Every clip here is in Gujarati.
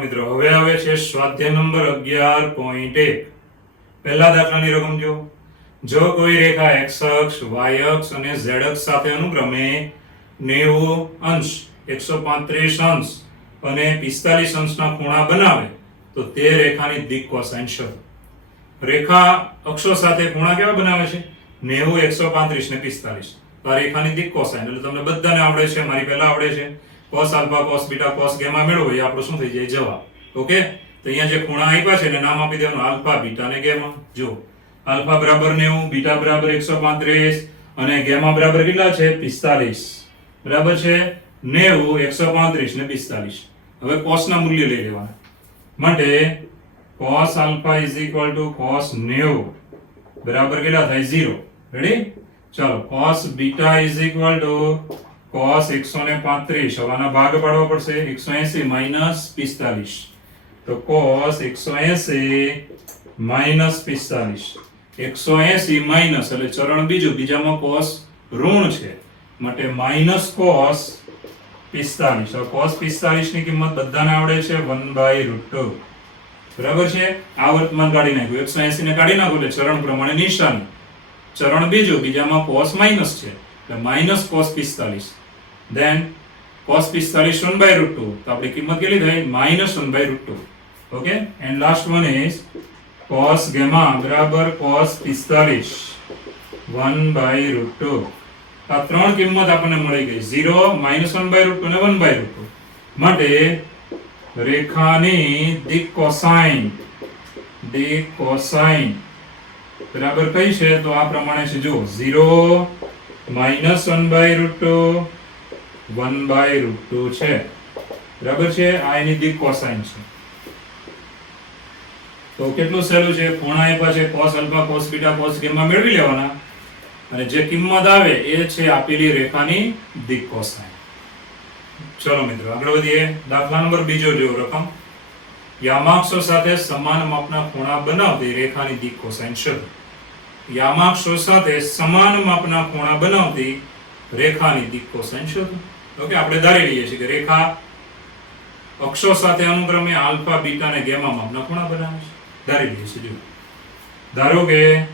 મિત્રો હવે આવે છે સ્વાધ્યાય નંબર 11.1 પહેલા દાખલાની રકમ જો કોઈ રેખા x અક્ષ y અક્ષ અને z અક્ષ સાથે અનુક્રમે 90 અંશ 135 અંશ અને 45 અંશના ખૂણા બનાવે તો તે રેખાની દિક્ કોસાઇન શોધો. રેખા અક્ષો સાથે ખૂણા કેવા બનાવે છે? 90 135 ને 45. તો આ રેખાની દિક્ કોસાઇન એટલે તમને બધાને આવડે છે, મારી પહેલા આવડે છે. cos alpha cos beta cos gamma મેળવો એ આપણો શું થઈ જાય? જવાબ. ઓકે, તો અહીંયા જે ખૂણા આપ્યા છે એને નામ આપી દેવાનું આલ્ફા બીટા ને ગામા. જો આલ્ફા બરાબર 90, બીટા બરાબર 135 અને ગામા બરાબર કેટલા છે? 45. બરાબર છે 90 135 ને 45. હવે cos ના મૂલ્ય લઈ લેવાના માટે cos આલ્ફા cos 90 બરાબર કેટલા થાય? 0. રેડી? ચાલો cos બીટા cos 135. હવાના ભાગ પાડવા પડશે. 180 માઈનસ 45. તો cos 180 માઈનસ 45. 180 માઈનસ એટલે ચરણ બીજું, બીજામાં cos ઋણ છે માટે માઈનસ cos 45. હવે cos 45 ની કિંમત બધાને આવડે છે 1/√2. બરાબર છે? આ વર્તમાન કાઢી નાખ્યું, 180 ને કાઢી નાખો એટલે ચરણ પ્રમાણે નિશાની. ચરણ બીજું, બીજામાં cos માઈનસ છે એટલે માઈનસ cos 45. then cos 45 1/√2. તો આપણી કિંમત કેટલી થઈ? Minus 1/√2. Okay, and last one is cos gamma બરાબર cos 45 1/√2. આ ત્રણ કિંમત આપણને મળી ગઈ, 0 માઈનસ 1/√2 અને 1/√2. માટે રેખાની દિક્ કોસાઇન બરાબર કઈ છે? તો આ પ્રમાણે છે. જો 0 માઈનસ 1/√2 1/√2 છે. બરાબર છે? આ એની દિક્ કોસાઇન છે. તો કેટલું સહેલું છે, ખૂણા આપ્યા છે cos alpha cos beta cos gamma મેળવી લેવાના અને જે કિંમત આવે એ છે આપેલી રેખાની દિક્ કોસાઇન. ચલો મિત્રો આગળ વધીએ. દાખલા નંબર બીજો જો રકમ યામાક્ષો સાથે સમાન માપના ખૂણા બનાવતી રેખાની દિક્ કોસાઇન શોધો. યામાક્ષો સાથે સમાન માપના ખૂણા બનાવતી રેખાની દિક્ કોસાઇન શોધો. ઓકે, આપણે ધારી લઈએ છીએ કે રેખા અક્ષો સાથે અનુક્રમે આલ્ફા બીટા અને ગામા માપના ખૂણા બનાવે છે. ધારી લઈએ છીએ. ધારો કે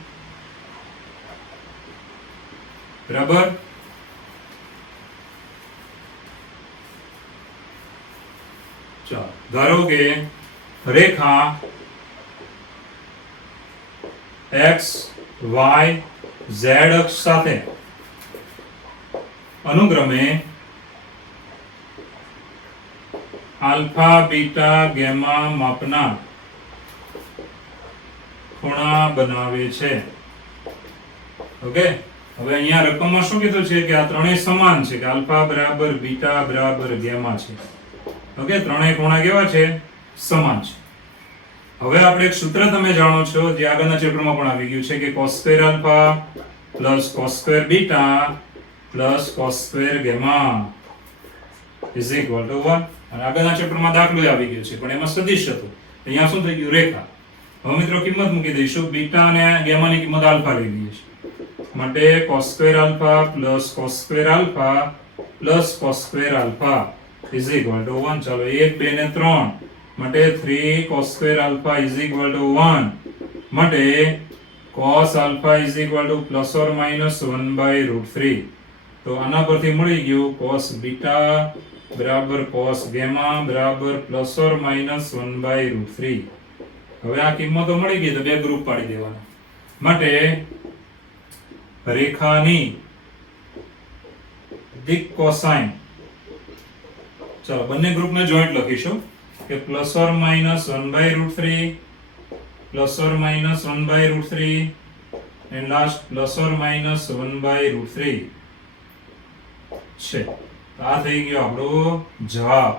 બરાબર ચાલો ધારો કે રેખા x y z અક્ષ સાથે અનુક્રમે આલ્ફા બીટા ગામા માપના ખૂણા બનાવે છે. ઓકે, હવે અહીંયા રકમમાં શું કીધું છે કે આ ત્રણેય સમાન છે કે આલ્ફા બરાબર બીટા બરાબર ગામા છે. ઓકે, ત્રણેય ખૂણા કેવા છે? સમાન છે. હવે આપણે એક સૂત્ર તમે જાણો છો જે આગળના ચેપ્ટરમાં પણ આવી ગયું છે કે cos square alpha plus cos square beta plus cos square gamma is equal to 1. અને આગળના ચેપ્ટરમાં દાખલો આવી ગયો છે પણ એમાં સદિશ હતું. અહીંયા શું થઈ ગયું? રેખા. હવે મિત્રો કિંમત મૂકી દઈશું. બીટા અને ગામાની કિંમત આલ્ફા લઈ લઈએ છીએ માટે cos square alpha plus cos square alpha plus cos square alpha is equal to 1. ચાલો 1 2 ને 3 માટે 3 cos square alpha is equal to 1 માટે cos alpha is equal to plus or minus 1/√3. તો આના પરથી મળી ગયું cos બીટા બરાબર cos ગામા બરાબર પ્લસ ઓર માઈનસ 1/√3. હવે આ કિંમતો મળી ગઈ તો બે ગ્રુપ પાડી દેવાના માટે રેખાની દિક્ કોસાઇન. ચાલો બંને ગ્રુપને જોઈન્ટ લખીશું કે plus or minus 1/√3 plus or minus 1/√3 and last plus or minus 1/√3 છે. આ થઈ ગયો આપણો જવાબ.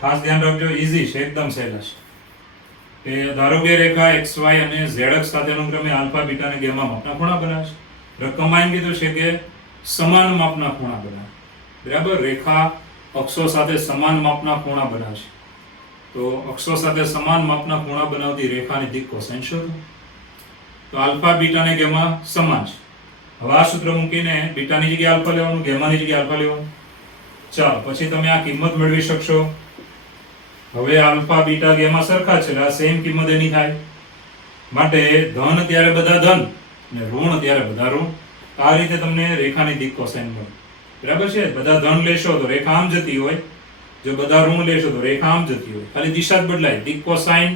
ખાસ ધ્યાન રાખજો, ઈઝી છે, એકદમ સહેલા છે. કે ધારો કે રેખા xy અને z અક્ષ સાથે અનુક્રમે આલ્ફા બીટા અને ગામા માપના ખૂણા બનાવે છે. રકમમાં એમ કીધું છે કે સમાન માપના ખૂણા બનાવે. બરાબર? રેખા અક્ષો સાથે સમાન માપના ખૂણા બનાવે છે. તો અક્ષો સાથે સમાન માપના ખૂણા બનાવતી રેખાની દિક્ કોસાઇન શોધો. તો આલ્ફા બીટા અને ગામા સમાન છે. હવે આ સૂત્ર મૂકીને બીટાની જગ્યાએ આલ્ફા લેવાનું, ગામાની જગ્યાએ આલ્ફા લેવાનું. ચાલો પછી તમે આ કિંમત મેળવી શકશો. હવે આલ્ફા બીટા ગામા સરખા છે એટલે આ સેમ કિંમત એની થાય. માટે ધન ત્યારે બધા ધન અને ઋણ ત્યારે બધા ઋણ. આ રીતે તમને રેખાની દિક કોસાઇન મળે. બરાબર છે? બધા ધન લેશો તો રેખા આમ જતી હોય, જો બધા ઋણ લેશો તો રેખા આમ જતી હોય, ખાલી દિશા જ બદલાય. દિક કોસાઇન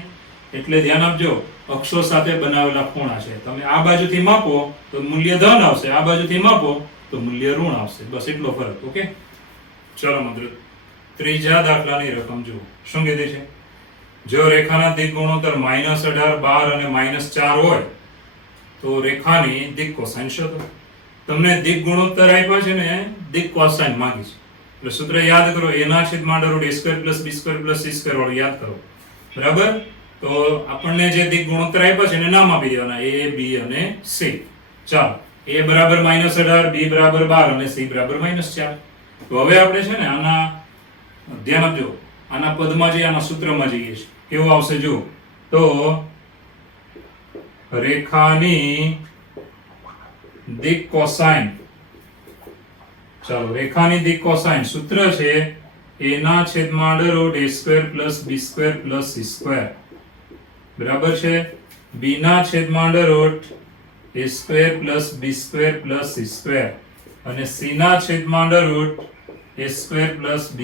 એટલે ધ્યાન આપજો, અક્ષો સાથે બનાવેલા ખૂણા છે. તમે આ બાજુથી માપો તો મૂલ્ય ધન આવશે, આ બાજુથી માપો તો મૂલ્ય ઋણ આવશે. બસ એટલો ફરક. ઓકે, ચલો મિત્રો ત્રીજા દાખલાની રકમ જુઓ. શું કીધી છે? જો રેખાના દિક ગુણોત્તર -18, 12 અને -4 હોય તો રેખાની દિક કોસાઇન શોધો. તમને દિક ગુણોત્તર આપ્યા છે ને, દિક કોસાઇન માંગી છે. એટલે સૂત્ર યાદ કરો, a² √a² + b² + c² વાળું યાદ કરો. બરાબર? તો આપણને જે દિક ગુણોત્તર આપ્યા છે એને નામ આપી દેવાના a, b અને c. ચાલો, a બરાબર -18, b બરાબર 12 અને c બરાબર -4. તો હવે આપણે છે ને આના ધ્યાન આપજો, આના પદમાં જઈએ, આના સૂત્રમાં જઈએ છીએ. કેવું આવશે જો? તો રેખાની દિક કોસાઇન, ચાલો રેખાની દિક કોસાઇન સૂત્ર છે a² √a² + b² + c². બરાબર છે? b² √a² + b² + c² અને c² √a² + b²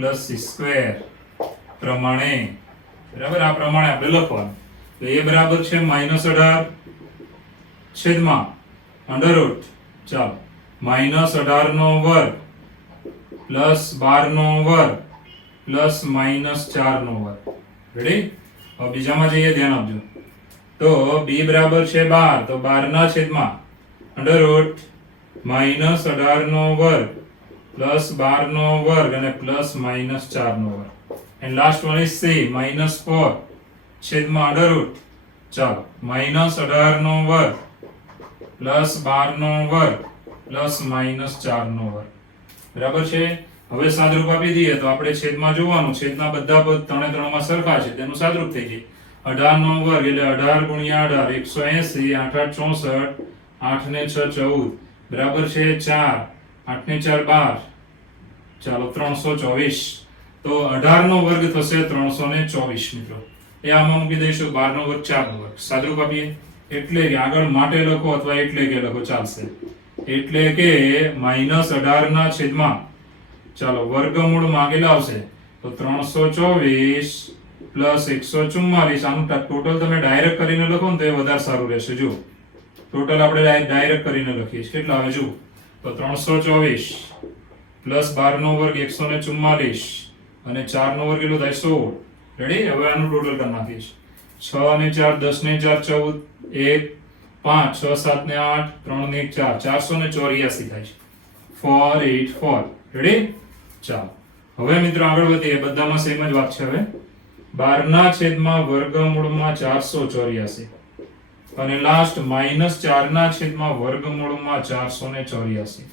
+ c² પ્રમાણે. બરાબર? આ પ્રમાણે આપણે લખવાનું. તો a બરાબર છે -18 છેદમાં √ ચાલો -18² + 12² + -4². રેડી? હવે બીજામાં જઈએ, ધ્યાન આપજો. તો b બરાબર છે 12, તો 12 છેદમાં √ -18² + 12² અને +-4². And last one is c, -4 છેદમાં √ ચાલો -18² + 12² + -4². બરાબર છે? હવે સાદરૂપ આપી દઈએ તો આપણે છેદમાં જોવાનું, છેદના બધા પદ ત્રણે ત્રણમાં સરખા છે તેનું સાદરૂપ થઈ જાય. 18² એટલે 18 × 18, 180, 8 × 8 = 64, 8 ને 6 = 14, બરાબર છે 4, 8 ને 4 = 12, ચાલો 324. તો 18² થશે 324 મિત્રો. એ આમાં મૂકી દઈશું, 12² 4². સાદરૂપ આપીએ એટલે કે આગળ માટે લખો અથવા એટલે કે લખો ચાલશે. એટલે કે -18 છેદમાં, ચાલો વર્ગમૂળ માંગેલા આવશે તો 324 + 144. આનું ટોટલ તમે ડાયરેક્ટ કરીને લખો ને તો એ વધારે સારું રહેશે. જો ટોટલ આપણે ડાયરેક્ટ કરીને લખીએ છીએ. કેટલા આવે જો? તો 324 + 12² 144 અને 4² કેટલું થાય? 16. રેડી? હવે આનું ટોટલ કરી નાખીએ છીએ. 6 ને 4 10 ને 4 14, 1 5 6 7 ને 8 3 ને 1 4, 484 થાય છે. 484. રેડી? ચાલો હવે મિત્રો આગળ વધીએ. બધામાં સેમ જ વાત છે. હવે 12 છેદમાં વર્ગમૂળમાં 484 અને લાસ્ટ -4 છેદમાં વર્ગમૂળમાં 484.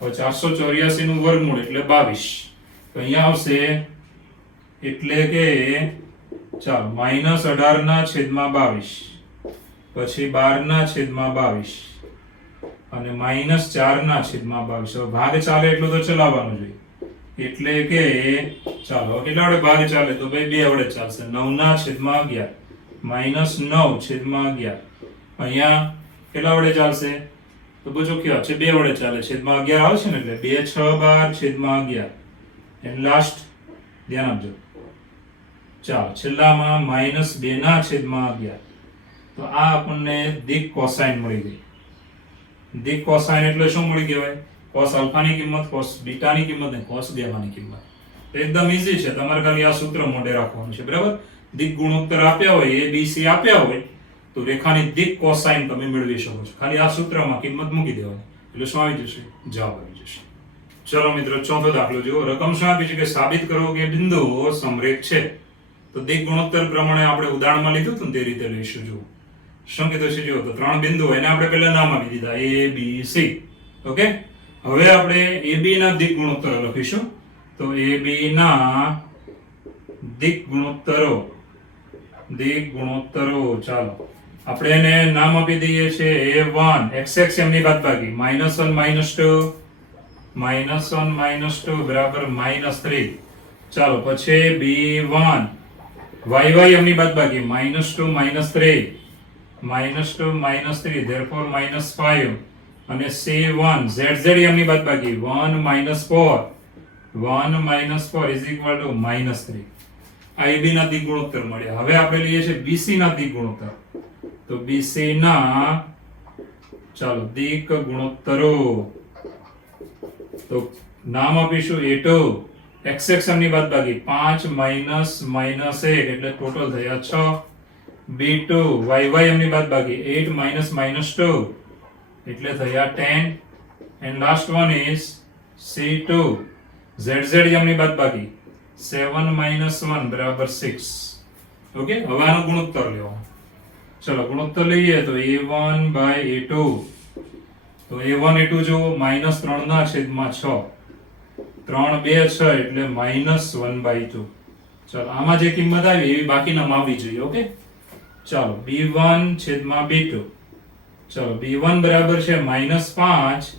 હવે 484 નું વર્ગમૂળ એટલે 22. તો અહીંયા આવશે એટલે કે ચાલો -18 છેદમાં 22, પછી 12 છેદમાં 22 અને -4 છેદમાં 22. હવે ભાગ ચાલે એટલું તો ચલાવવાનું જોઈએ. એટલે કે ચાલો કેટલા વડે ભાગ ચાલે? તો ભાઈ 2 વડે ચાલશે. 9 છેદમાં 11 -9 છેદમાં 11. અહીંયા કેટલા વડે ચાલશે? તો પૂછો કયો છે? 2 વડે ચાલે. છેદમાં 11 આવશે ને એટલે 2 6 12 છેદમાં 11. એન્ડ લાસ્ટ ધ્યાન આપજો, ચાલો છેલ્લામાં -2 છેદમાં 11. તો આ આપણને દિક કોસાઇન મળી ગઈ. દિક કોસાઇન એટલે શું મળી કહેવાય? cos આલ્ફાની કિંમત, cos બીટાની કિંમત અને cos ગામાની કિંમત. એકદમ ઈઝી છે. તમારે ખાલી આ સૂત્ર મોઢે રાખવાનું છે. બરાબર? દિક ગુણોત્તર આપ્યા હોય, a b c આપ્યા હોય તો રેખાની દિક કોસાઇન તમે મેળવી શકો છો. ખાલી આ સૂત્રમાં કિંમત મૂકી દેવાની એટલે શું આવી જશે? જવાબ આવી જશે. ચલો મિત્રો ચોથો દાખલો જુઓ. રકમ શું આપી છે કે સાબિત કરો કે બિંદુઓ સમરેખ છે. તો દિક ગુણોત્તર પ્રમાણે આપણે ઉદાહરણમાં લીધું હતું તે રીતે લઈશું. જુઓ શું કીધું છે. જુઓ તો 3 બિંદુઓ, એને આપણે પહેલા નામ આપી દીધા a b c. ઓકે, હવે આપણે ab ના દિક ગુણોત્તર લખીશું. તો ab ના દિક ગુણોત્તરો, ચાલો આપણે એને નામ આપી દઈએ છે a1. x એમની બાદબાકી -1 -2 -1 -2 બરાબર -3. ચાલો પછી b1 y એમની બાદબાકી -2 -3 -2 -3 therefore -5 અને c1 zz એમની બાદબાકી 1 -4 is equal to -3. આ ab ના દિક ગુણોત્તર મળ્યા. હવે આપણે લઈએ છીએ bc ના દિક ગુણોત્તર. તો bc ના ચાલો દિક ગુણોત્તરો તો નામ આપીશું a2 xx ની બાદબાકી 5 -1 એટલે ટોટલ થયા 6. b2 y ની બાદબાકી 8 -2 એટલે થયા 10. and last one is c2 zz ની બાદબાકી 7 -1 બરાબર 6. ઓકે, હવે આનો ગુણોત્તર લેવો. ચલો ગુણોત્તર લઈએ તો a1 by a2 તો a1 a2 જો -3 ના છેદમાં 6 3 2 6 એટલે -1/2. ચલો આમાં જે કિંમત આવી એવી બાકીનામાં આવવી જોઈએ. ઓકે, ચાલો b1 છેદમાં b2. ચલો b1 બરાબર છે -5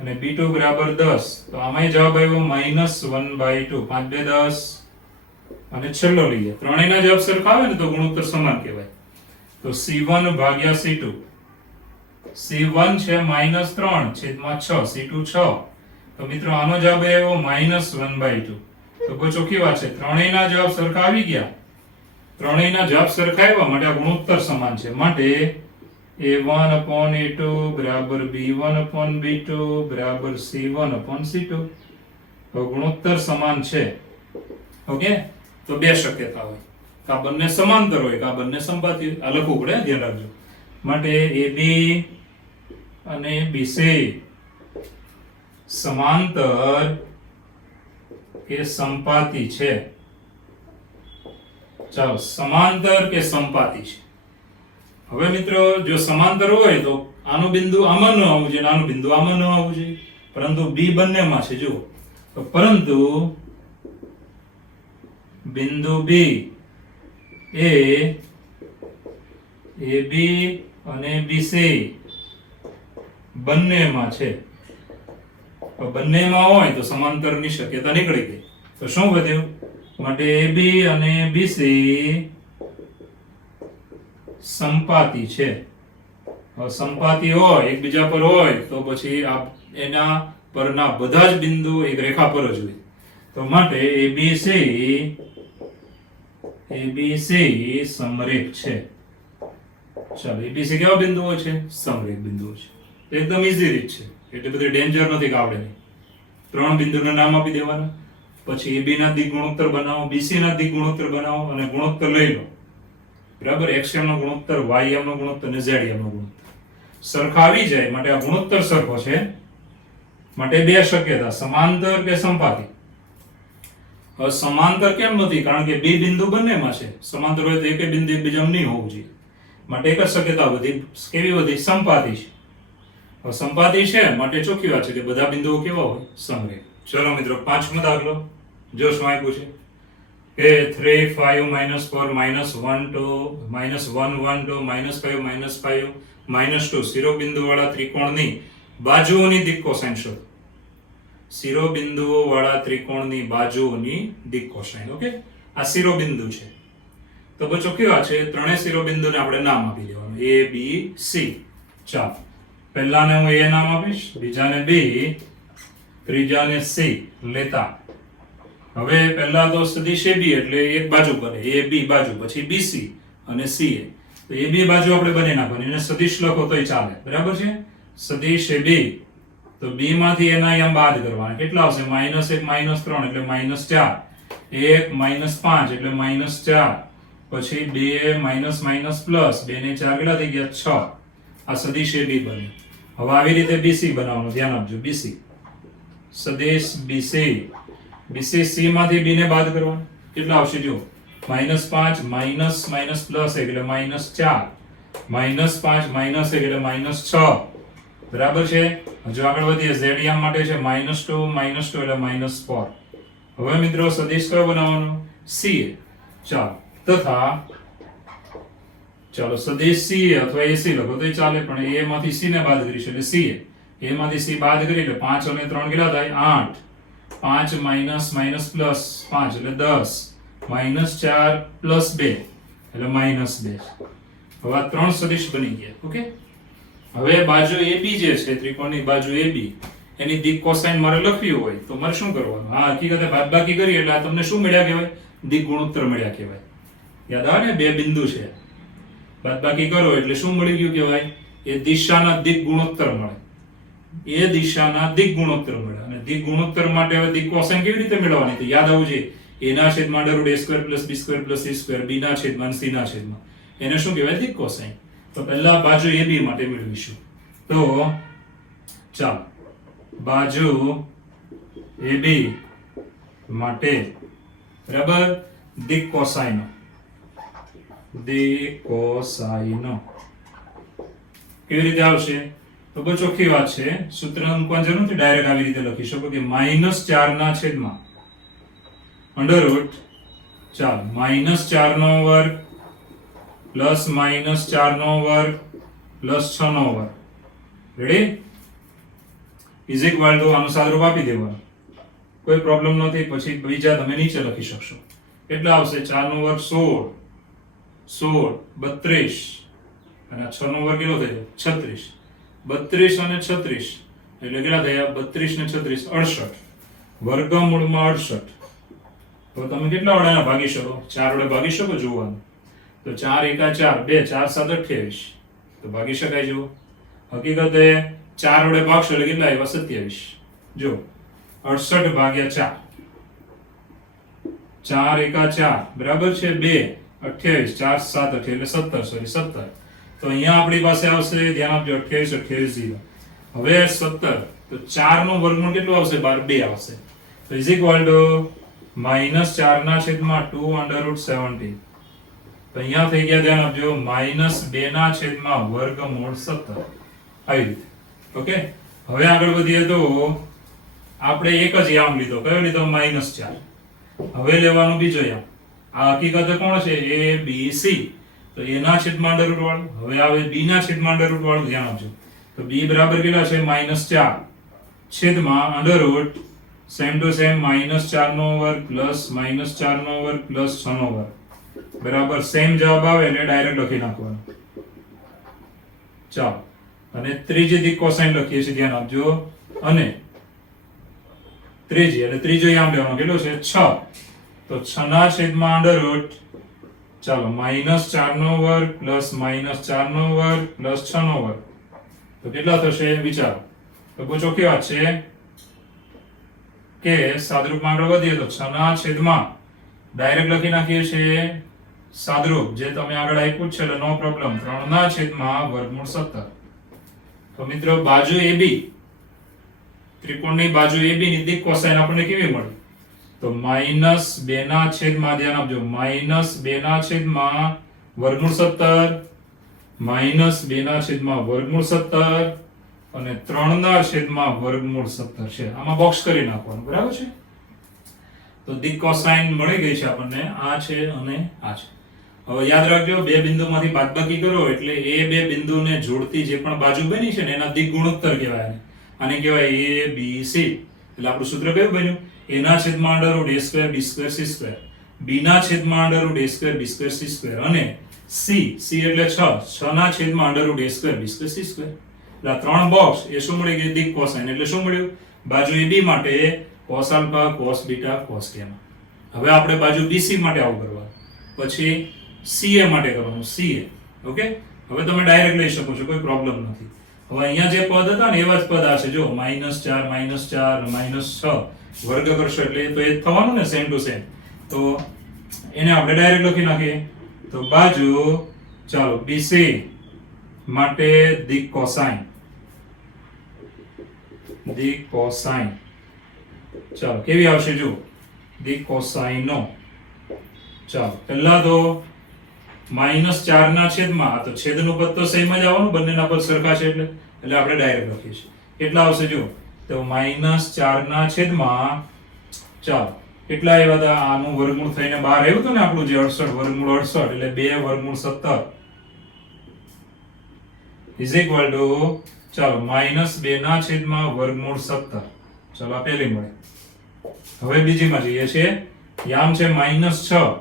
અને b2 બરાબર 10. તો આમાંય જવાબ આવ્યો -1/2. 5 2 10 અને છેલ્લો લઈએ. ત્રણેયના જવાબ સરખા આવે ને તો ગુણોત્તર સમાન કહેવાય. તો c1 ભાગ્યા c2. c1 છે -3 છેદમાં 6 c2 6. તો મિત્રો આનો જવાબ આવ્યો -1/2. તો કોઈ ચોખ્ખી વાત છે ત્રણેયના જવાબ સરખા આવી ગયા. ત્રણેયના જવાબ સરખા આવ્યા માટે આ ગુણોત્તર સમાન છે. માટે a1/a2 બરાબર b1/b2 બરાબર c1/c2. તો ગુણોત્તર સમાન છે. ઓકે, તો બે શક્યતા હોય કે આ બંને સમાંતર હોય કે આ બંને સંપાતી. આ લખવું પડે, ધ્યાન રાખજો. માટે ab અને bc સમાંતર કે સંપાતી છે. ચાલો, સમાંતર કે સંપાતી છે. હવે મિત્રો જો સમાંતર હોય તો આનું બિંદુ આમાં ન આવવું જોઈએ, આનું બિંદુ આમાં ન આવવું જોઈએ, પરંતુ b બંનેમાં છે. જુઓ તો પરંતુ બિંદુ b એ ab અને bc બંનેમાં છે. બંનેમાં હોય તો સમાંતરની શક્યતા નીકળી ગઈ. તો શું વધ્યું? માટે ab અને bc સંપાતી છે. સંપાતી હોય એકબીજા પર હોય તો પછી એના પરના બધા જ બિંદુ એક રેખા પર જ હોય. તો માટે abc સમરેખ છે. ચાલો, abc કેવા બિંદુઓ છે? સમરેખ બિંદુઓ છે. એકદમ ઈઝી રીત છે, એટલે બધી ડેન્જર નથી કે આવડે નહીં. ત્રણ બિંદુના નામ આપી દેવાના, પછી ab ના દિક ગુણોત્તર બનાવો, bc ના દિક ગુણોત્તર બનાવો અને ગુણોત્તર લઈ લો. બરાબર, xm નો ગુણોત્તર, ym નો ગુણોત્તર અને zm નો ગુણોત્તર સરખા આવી જાય માટે આ ગુણોત્તર સરખો છે. માટે બે શક્યતા, સમાંતર કે સંપાતી. હવે સમાંતર કેમ નથી? કારણ કે બે બિંદુ બંનેમાં છે. સમાંતર હોય તો એક બિંદુ એકબીજામાં નહીં હોવું જોઈએ. માટે એક જ શક્યતા વધી. કેવી વધી? સંપાતી છે. હવે સંપાતી છે માટે ચોખ્ખી વાત છે કે બધા બિંદુઓ કેવા હોય? સમરેખ. ચલો મિત્રો, પાંચમો દાખલો જો શું આપ્યું છે કે 3 5 -4 -1 2 -1 1 2 -5 -5 -2 શિરોબિંદુ વાળા ત્રિકોણની બાજુઓની દિક કોસાઇન શોધો. શિરોબિંદુઓ વાળા ત્રિકોણની બાજુઓની દિક કોસાઇન. ઓકે, આ શિરોબિંદુ છે. તો બહુ ચોખ્ખી વાત છે, ત્રણેય શિરોબિંદુને આપણે નામ આપી દેવાનું a b c. ચાલો, પહેલાને હું a નામ આપીશ, બીજાને b, ત્રીજાને c લેતા. હવે પહેલા તો સદિશ ab એટલે એક બાજુ બને, ab બાજુ, પછી bc અને ca. તો ab બાજુ આપણે બની નાખવાની, એને સદિશ લખો તોય ચાલે. બરાબર છે, સદિશ ab. તો b માંથી એના એમ બાદ કરવાના. કેટલા આવશે? -1 -3 એટલે -4, 1 -5 એટલે -4, પછી 2 માઇનસ પ્લસ 2 ને 4 કેટલા થઈ ગયા? 6. આ સદિશ ab બન્યું. હવે આવી રીતે bc બનાવવાનું. ધ્યાન આપજો, bc સદિશ bc c માંથી b ને બાદ કરવાનું. કેટલા આવશે? જો -5 માઇનસ પ્લસ એટલે -4, -5 માઇનસ એટલે -6. બરાબર છે. જો આગળ વધીએ, zm માટે છે -2 એટલે -4. હવે મિત્રો સદિશ કયો બનાવવાનો? ca. તથા ચાલો સદિશ c અથવા ac લખો તો ચાલે, પણ a માંથી c ને બાદ કરીશું એટલે ca. a માંથી c બાદ કરી એટલે 5 અને 3 કેટલા થાય? 8. 5 માઇનસ માઇનસ પ્લસ 5 એટલે 10 માઇનસ 4 પ્લસ 2 એટલે માઇનસ 2. હવે આ ત્રણ સદિશ બની ગયા. ઓકે, હવે બાજુ AB જે છે ત્રિકોણની બાજુ AB એની દિક કોસાઇન મારે લખવી હોય તો મારે શું કરવાનું? હા, હકીકતે બાદબાકી કરી એટલે આ તમને શું મળ્યા કહેવાય? દિક ગુણોત્તર મળ્યા કહેવાય. યાદ આવે ને, બે બિંદુ છે, બાદબાકી કરો એટલે શું મળી ગયું કહેવાય? એ દિશાના દિક ગુણોત્તર મળે. એ દિશાના દિક ગુણોત્તર મળે. અને દિક ગુણોત્તર માટે હવે દિક કોસાઇન કેવી રીતે મેળવવાની? તો યાદ આવવું જોઈએ, a ના છેદમાં √ a² + b² + c², b ના છેદમાં c ના છેદમાં, એને શું કહેવાય? દિક કોસાઇન. તો પહેલા બાજુ AB માટે મેળવીશું. તો ચાલો બાજુ AB માટે બરાબર દિક કોસાઇન કેવી રીતે આવશે? તો બહુ ચોખ્ખી વાત છે, સૂત્ર મૂકવાની જરૂર નથી, ડાયરેક્ટ આવી રીતે લખી શકો કે -4 ના છેદમાં √ ચાલો -4 નો વર્ગ પ્લસ -4 નો વર્ગ પ્લસ 6 નો વર્ગ. રેડી? ઇઝ ઇક્વલ ટુ આનું સાદુરૂપ આપી દેવાનું, કોઈ પ્રોબ્લેમ નથી. પછી બીજા તમે નીચે લખી શકશો. કેટલા આવશે? 4 નો વર્ગ 16, 32 અને 6 નો વર્ગ કેટલો થયો? 36. 32 અને 36 એટલે કેટલા થયા? 32 ને 36 68. વર્ગમૂળમાં 68. તો તમે કેટલા વડે આને ભાગી શકો? 4 વડે ભાગી શકો. જોવાનું તો 4 × 4 2 4 7 28 તો ભાગી શકાય. જો હકીકતે 4 વડે ભાગશો એટલે કેટલા આવ્યા? 27. જો 68 ભાગ્યા 4 4 × 4 બરાબર છે 2 28 4 7 એટલે 17. સોરી 17. તો અહીંયા આપણી પાસે આવશે, ધ્યાન આપજો, 28 28 0. હવે 17 તો 4 નો વર્ગમૂળ કેટલું આવશે? 2 આવશે. તો ઇઝ ઇક્વલ ટુ -4 ના છેદમાં 2 √ 17. તો અહીંયા થઈ ગયા, ધ્યાન આપજો, -2 ના છેદમાં વર્ગમૂળ 17. આવી રીતે. ઓકે, હવે આગળ વધીએ તો આપણે એક જ યામ લીધો. કયો લીધો? -4. હવે લેવાનું બીજો યામ. આ હકીકતે કોણ છે? A B C. તો A ના છેદમાં √ વાળું. હવે આવે B ના છેદમાં √ વાળું. ધ્યાન આપજો. તો B બરાબર કેટલા છે? -4 છેદમાં √ સેમ ટુ સેમ -4 નો વર્ગ પ્લસ -4 નો વર્ગ પ્લસ 6 નો વર્ગ બરાબર સેમ જવાબ આવે એટલે ડાયરેક્ટ લખી નાખવાનું. ચાલો, અને ત્રીજી દિક કોસાઇન લખીએ છીએ, ધ્યાન આપજો. અને ત્રીજી એટલે ત્રીજો યામ લેવાનો કેટલો છે? 6. તો 6 ના છેદમાં √ ચાલો -4 નો વર્ગ પ્લસ -4 નો વર્ગ પ્લસ 6 નો વર્ગ તો કેટલા થશે? વિચારો. તો બહુ ચોખ્ખી વાત છે કે સાદરૂપમાં આગળ વધીએ તો 6 ના છેદમાં ડાયરેક્ટ લખી નાખીએ છીએ સાદરૂપ જે તમે આગળ આપ્યું છે એટલે નો પ્રોબ્લેમ. 3 ના છેદમાં વર્ગમૂળ 17. તો મિત્રો બાજુ AB, ત્રિકોણની બાજુ AB ની દિક કોસાઇન આપણને કેવી મળી? તો -2 ના છેદમાં, ધ્યાન આપજો, -2 ના છેદમાં વર્ગમૂળ 17, -2 ના છેદમાં વર્ગમૂળ 17 અને 3 ના છેદમાં વર્ગમૂળ 17 છે. આમાં બોક્સ કરી નાખવાનું. બરાબર છે? તો દિક કોસાઇન મળી ગઈ છે આપણને. આ છે અને આ છે. હવે યાદ રાખજો, બે બિંદુમાંથી બાદબાકી કરો એટલે એ બે બિંદુને જોડતી જે પણ બાજુ બની છે ને એના દિક ગુણોત્તર કહેવાય. આને કહેવાય A B C. એટલે આપણું સૂત્ર કયું બન્યું? A ના છેદમાં √ a² b² c², b ના છેદમાં √ a² b² c² અને c એટલે 6 ના છેદમાં √ a² b² c². એટલે આ ત્રણ બોક્સ એ શું મળી ગઈ? દિક કોસાઇન. એટલે શું મળ્યું? બાજુ AB માટે cos α cos β cos γ. હવે આપણે બાજુ BC માટે આવું કરવાનું, પછી CA માટે કરવાનું, CA. ઓકે, હવે તમે ડાયરેક્ટ લઈ શકો છો, કોઈ પ્રોબ્લેમ નથી. હવે અહીંયા જે પદ હતા ને એવા જ પદ આ છે. જો -4 -6 વર્ગ કરશો એટલે તો એ જ થવાનું ને, સેમ ટુ સેમ. તો એને આપણે ડાયરેક્ટ લખી નાખીએ. તો બાજુ ચાલો BC માટે દિક કોસાઇન, દિક કોસાઇન ચાલો કેવી આવશે? જો દિક કોસાઇનો. ચાલો પહેલા તો -4 ના છેદમાં, તો છેદનું પદ તો સેમ જ આવવાનું, બંનેના પદ સરખા છે એટલે આપણે ડાયરેક્ટ લખીએ છીએ. કેટલા આવશે? જો તો -4 ના છેદમાં, ચાલો કેટલા આવ્યા હતા? આનું વર્ગમૂળ થઈને બહાર આવ્યું હતું ને આપણું જે 68, વર્ગમૂળ 68 એટલે 2 વર્ગમૂળ 17 ઇઝ ઇક્વલ ટુ ચાલો -2 ના છેદમાં વર્ગમૂળ 17. ચાલો આ પહેલી મળે. હવે બીજીમાં જઈએ છીએ. યામ છે -6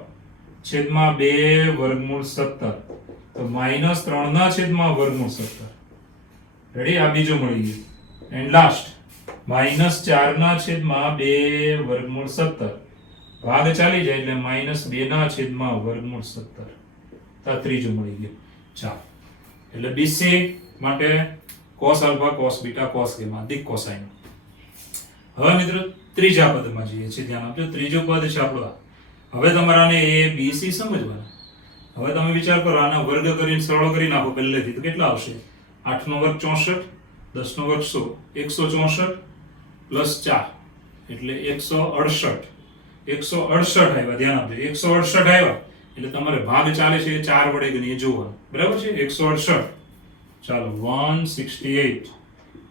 છેદમાં 2 વર્ગમૂળ 17. તો -3 ના છેદમાં વર્ગમૂળ 17. રેડી? આ બીજું મળી ગયું. એન્ડ લાસ્ટ -4 ના છેદમાં 2 વર્ગમૂળ 17. ભાગ ચાલી જાય એટલે -2 ના છેદમાં વર્ગમૂળ 17. તો આ ત્રીજું મળી ગયું. ચાલો, એટલે BC માટે cos alpha cos beta cos gamma દિક કોસાઇન. હવે મિત્રો ત્રીજા પદમાં જઈએ છીએ. ધ્યાન આપજો, ત્રીજું પદ છે આપણો. હવે તમારાને A B C સમજવાના. હવે તમે વિચાર કરો, આના વર્ગ કરીને સરળ કરી નાખો પહેલેથી તો કેટલા આવશે? 8 નો વર્ગ 64, 10 નો વર્ગ 100, 164 પ્લસ 4 એટલે 168. 168 આવ્યા. ધ્યાન આપજો, 168 આવ્યા એટલે તમારે ભાગ ચાલે છે 4 વડે ગણીએ જોવાનું. બરાબર છે? 168. ચાલો 168.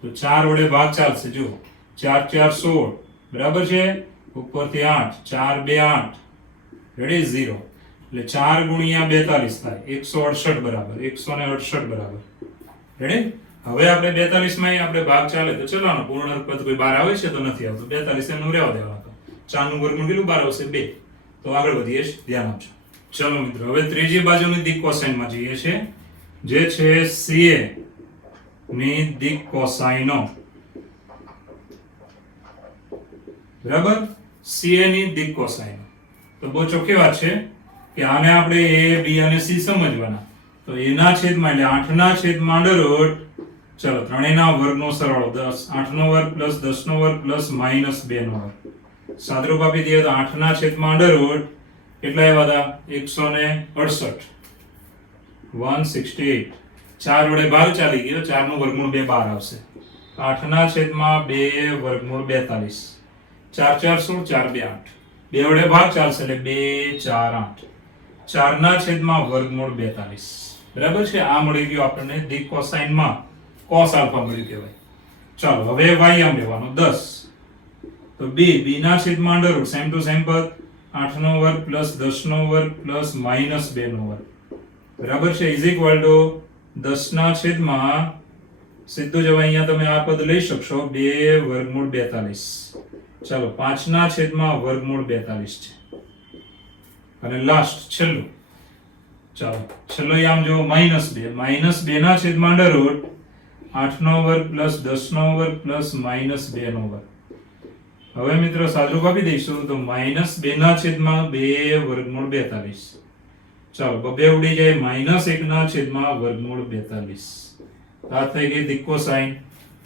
તો 4 વડે ભાગ ચાલશે. જો 4 4 16. બરાબર છે? ઉપરથી 8, 4 2 8. રેડી? 0. એટલે 4 ગુણ્યા 42 થાય 168 બરાબર 168 બરાબર. રેડી? હવે આપણે 42 માં આપણે ભાગ ચાલે તો ચલાનો પૂર્ણ પદ કોઈ 12 આવે છે તો નથી આવતો. 42 એનું રહેવા દેવાનું. 4 નું વર્ગમૂળ કેટલું? 12 આવશે 2. તો આગળ વધીએ છીએ. ધ્યાન આપજો. ચલો મિત્રો, હવે ત્રીજી બાજુની દિક કોસાઇનમાં જઈએ છીએ, જે છે CA ની દિક કોસાઇનો. બરાબર? CA ની દિક કોસાઇનો. તો બહુ ચોખ્ખી વાત છે કે આને આપણે A B અને C સમજવાના. તો A ના છેદમાં એટલે 8 ના છેદમાં √ ચલો ત્રણેયના વર્ગનો સરવાળો 10. 8 નો વર્ગ પ્લસ 10 નો વર્ગ પ્લસ -2 નો વર્ગ. સાદરૂપ આપી દઈએ તો 8 ના છેદમાં √ કેટલા આવ્યા હતા? 168. 168. 4 વડે ભાગ ચાલી ગયો. 4 નું વર્ગમૂળ 2 12 આવશે. 8 ના છેદમાં 2 વર્ગમૂળ 42. 4 4 16, 4 2 8. 2 વડે ભાગ ચાલશે એટલે 2 4 8. 4 ના છેદમાં વર્ગમૂળ 42. બરાબર છે? આ મળી ગયું આપણને દિક કોસાઇનમાં cos આલ્ફા મળ્યું કહેવાય. ચાલો હવે y આમ લેવાનો 10. તો b ના છેદમાં √ સેમ ટુ સેમ પદ. 8 નો વર્ગ પ્લસ 10 નો વર્ગ પ્લસ -2 નો વર્ગ. બરાબર છે? ઇઝ ઇક્વલ ટુ 10 ના છેદમાં સીધું જ હવે અહીંયા તમે આ પદ લઈ શકશો 2 વર્ગમૂળ 42. ચાલો 5 ના છેદમાં વર્ગમૂળ 42 છે. અને લાસ્ટ છેલ્લું. ચાલો છેલ્લું આમ જો -2. -2 ના છેદમાં √ 8 નો વર્ગ પ્લસ 10 નો વર્ગ પ્લસ -2 નો વર્ગ. હવે મિત્રો સાદરૂપ આપી દઈશું તો -2 ના છેદમાં 2 વર્ગમૂળ 42. ચાલો બબે ઉડી જાય. -1 ના છેદમાં વર્ગમૂળ 42. આ થઈ ગઈ દિક કોસાઇન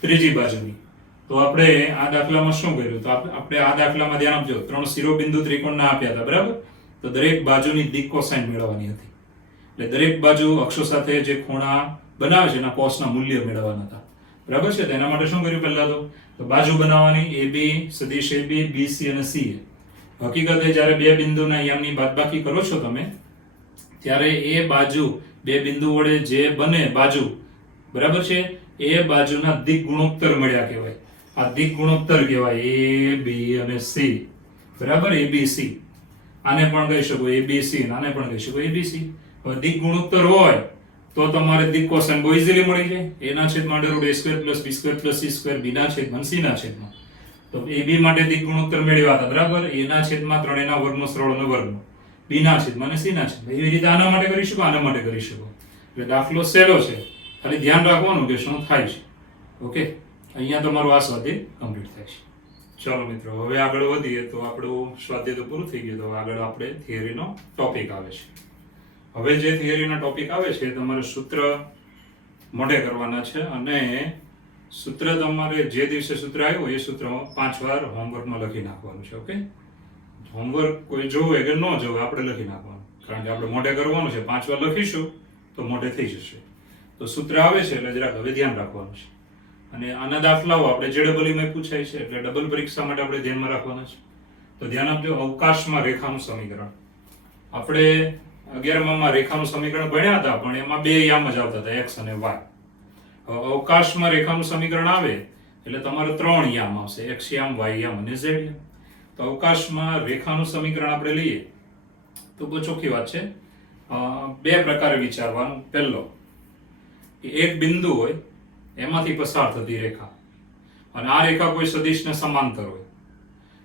ત્રીજી બાજુની. તો આપણે આ દાખલામાં શું કર્યું? તો આપણે આ દાખલામાં ધ્યાન આપજો, 3 શિરોબિંદુ ત્રિકોણના આપ્યા હતા. બરાબર? તો દરેક બાજુની દિક કોસાઇન મેળવવાની હતી. એટલે દરેક બાજુ અક્ષો સાથે જે ખૂણા બનાવે છે એના કોસના મૂલ્ય મેળવવાના હતા. બરાબર છે? તેના માટે શું કર્યું? પહેલા તો બાજુ બનાવવાની AB, સદિશ AB, BC અને CA. હકીકતે જ્યારે બે બિંદુના યામની બાદબાકી કરો છો તમે ત્યારે એ બાજુ બે બિંદુ વડે જે બને બાજુ, બરાબર છે, એ બાજુના દિક ગુણોત્તર મળ્યા કહેવાય. આ દિક ગુણોત્તર કહેવાય A B અને C. બરાબર? ABC. આને પણ કહી શકો ABC, આને પણ કહી શકો ABC. હવે દિક ગુણોત્તર હોય તો તમારે દિક કોસાઇન બહુ ઇઝીલી મળી જાય. A ના છેદમાં √ A² + B² + C², B ના છેદમાં C ના છેદમાં. તો AB માટે દિક ગુણોત્તર મેળવ્યા હતા. બરાબર? A ના છેદમાં ત્રણેયના વર્ગનો સરવાળો અને વર્ગનો, B ના છેદમાં અને C ના છેદમાં. એવી રીતે આના માટે કરી શકો, આના માટે કરી શકો. એટલે દાખલો સહેલો છે, ખાલી ધ્યાન રાખવાનું કે શું થાય છે. ઓકે, અહીંયા તમારું આ સ્વાધ્યાય કમ્પ્લીટ થાય છે. ચાલો મિત્રો, હવે આગળ વધીએ તો આપણું સ્વાધ્યાય તો પૂરું થઈ ગયું. તો આગળ આપણે થિયરીનો ટોપિક આવે છે. હવે જે થિયરીનો ટોપિક આવે છે તમારે સૂત્ર મોઢે કરવાના છે અને સૂત્ર તમારે જે દિવસે સૂત્ર આવ્યું એ સૂત્ર 5 વાર હોમવર્કમાં લખી નાખવાનું છે. ઓકે, હોમવર્ક કોઈ જોવે કે ન જોવે આપણે લખી નાખવાનું, કારણ કે આપણે મોઢે કરવાનું છે. 5 વાર લખીશું તો મોઢે થઈ જશે. તો સૂત્ર આવે છે એટલે જરાક હવે ધ્યાન રાખવાનું છે. અને આના દાખલાઓ આપણે JEE માં પૂછાય છે એટલે ડબલ પરીક્ષા માટે આપણે ધ્યાનમાં રાખવાના છે. તો ધ્યાન આપજો. અવકાશમાં રેખાનું સમીકરણ આપણે 11માં રેખાનું સમીકરણ ભણ્યા હતા, પણ એમાં બે યામ જ આવતા હતા, x અને y. અવકાશમાં રેખાનું સમીકરણ આવે એટલે તમારે 3 યામ આવશે, x યામ, y યામ અને z યામ. તો અવકાશમાં રેખાનું સમીકરણ આપણે લઈએ તો બહુ ચોખ્ખી વાત છે. બે પ્રકારે વિચારવાનું. પહેલો, એક બિંદુ હોય એમાંથી પસાર થતી રેખા, અને આ રેખા કોઈ સદિશને સમાંતર હોય.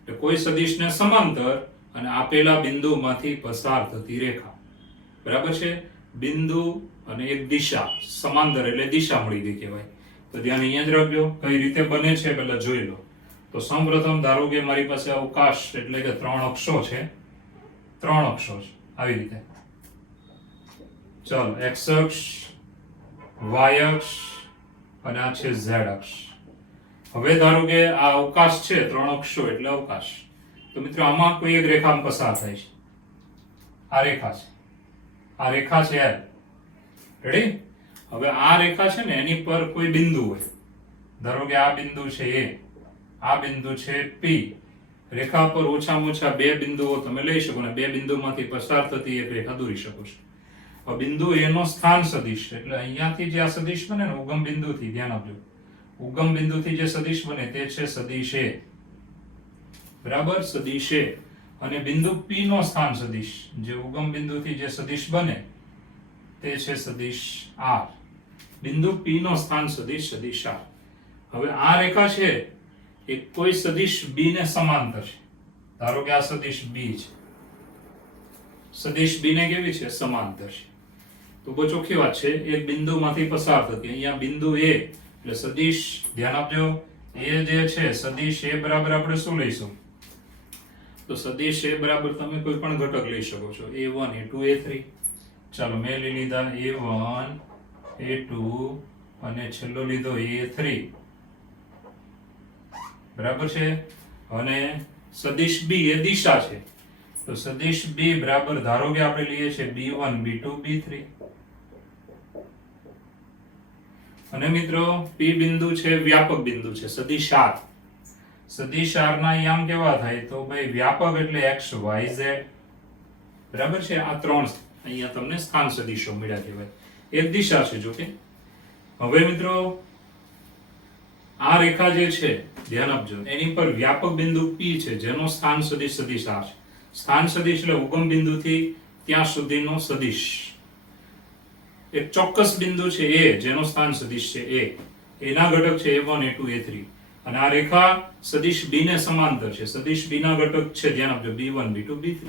એટલે કોઈ સદિશને સમાંતર અને આપેલા બિંદુમાંથી પસાર થતી રેખા. બરાબર છે? બિંદુ અને એક દિશા સમાંતર એટલે દિશા મળી ગઈ કહેવાય. તો ધ્યાન અહીંયા જ રાખજો. કઈ રીતે બને છે પહેલા જોઈ લો. તો સૌપ્રથમ ધારો કે મારી પાસે અવકાશ એટલે કે 3 અક્ષો છે. 3 અક્ષો છે આવી રીતે. ચાલો x અક્ષ, y અક્ષ અને આ છે z અક્ષ. હવે ધારો કે આ અવકાશ છે, 3 અક્ષો એટલે અવકાશ. તો મિત્રો આમાં કોઈ એક રેખા પસાર થાય છે. આ રેખા છે. આ રેખા છે L. રેડી? હવે આ રેખા છે ને એની પર કોઈ બિંદુ હોય. ધારો કે આ બિંદુ છે A, આ બિંદુ છે P. રેખા પર ઓછામાં ઓછા 2 બિંદુઓ તમે લઈ શકો ને 2 બિંદુમાંથી પસાર થતી એક રેખા દોરી શકો છો. હવે બિંદુ A નો સ્થાન સદિશ એટલે અહીંયાથી જે આ સદિશ બને ને ઉગમ બિંદુથી, ધ્યાન આપજો, ઉગમ બિંદુથી જે સદિશ બને તે છે સદિશ A. બરાબર? સદિશ A. અને બિંદુ P નો સ્થાન સદિશ જે ઉગમ બિંદુથી જે સદિશ બને તે છે સદિશ R. બિંદુ P નો સ્થાન સદિશ સદિશ R. હવે આ રેખા છે એ કોઈ સદિશ B ને સમાંતર છે. ધારો કે આ સદિશ B છે. સદિશ B ને કેવી છે? સમાંતર છે. તો બહુ ચોખ્ખી વાત છે, એક બિંદુમાંથી પસાર થતી. અહીંયા બિંદુ A એટલે સદિશ, ધ્યાન આપજો, A જે છે સદિશ A બરાબર આપણે શું લઈશું? તો સદિશ A બરાબર તમે કોઈ પણ ઘટક લઈ શકો છો. A1 A2 A3. ચાલો મેં લઈ લીધા A1 A2 અને છેલ્લો લીધો A3. બરાબર છે? અને સદિશ B એ દિશા છે. તો સદિશ B બરાબર ધારો કે આપણે લઈએ છીએ B1 B2 B3. અને મિત્રો P બિંદુ છે વ્યાપક બિંદુ છે, સદિશ R. સદિશ R ના આમ કેવા થાય? તો ભાઈ વ્યાપક એટલે x y z. બરાબર છે? આ 3 અહીંયા તમને સ્થાન સદિશો મળ્યા કહેવાય. એક દિશા છે જોકે. હવે મિત્રો આ રેખા જે છે ધ્યાન આપજો, એની પર વ્યાપક બિંદુ P છે જેનો સ્થાન સદિશ સદિશ R છે. સ્થાન સદિશ એટલે ઉગમ બિંદુથી ત્યાં સુધીનો સદિશ. એક ચોક્કસ બિંદુ છે A જેનો સ્થાન સદિશ છે A. એના ઘટક છે A1 A2 A3. અને આ રેખા સદિશ B ને સમાંતર છે. સદિશ B ના ઘટક છે ધ્યાન આપજો B1 B2 B3.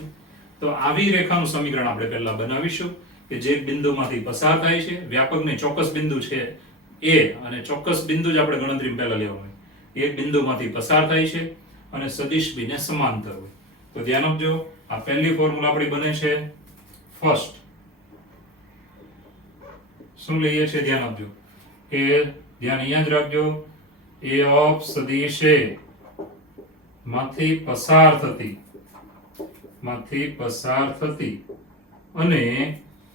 તો આવી રેખાનું સમીકરણ આપણે પહેલા બનાવીશું કે જે બિંદુમાંથી પસાર થાય છે. વ્યાપક ને ચોક્કસ બિંદુ છે A અને ચોક્કસ બિંદુ જ આપણે ગણતરી પહેલા લેવાનું હોય. એક બિંદુમાંથી પસાર થાય છે અને સદિશ B ને સમાંતર હોય. તો ધ્યાન આપજો, આ પહેલી ફોર્મ્યુલા આપણી બને છે ફર્સ્ટ. શું લઈએ છે? ધ્યાન આપજો કે ધ્યાન અહીંયા જ રાખજો, A ઓફ સદિશ A માંથી પસાર થતી અને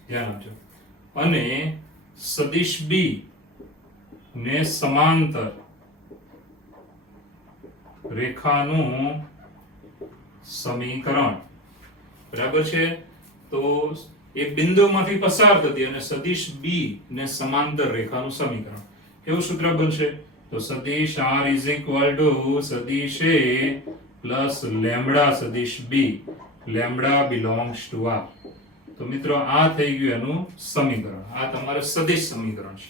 ધ્યાન આપજો અને સદિશ B ને સમાંતર રેખાનું સમીકરણ. બરાબર છે? તો એક બિંદુમાંથી પસાર થતી અને સદિશ B ને સમાંતર રેખાનું સમીકરણ. કેવું સૂત્ર બનશે? તો સદિશ R is equal to સદિશ A plus લેમ્બડા સદિશ B. Lambda belongs to R. તો મિત્રો આ થઈ ગયું એનું સમીકરણ. આ તમારે સદિશ સમીકરણ છે.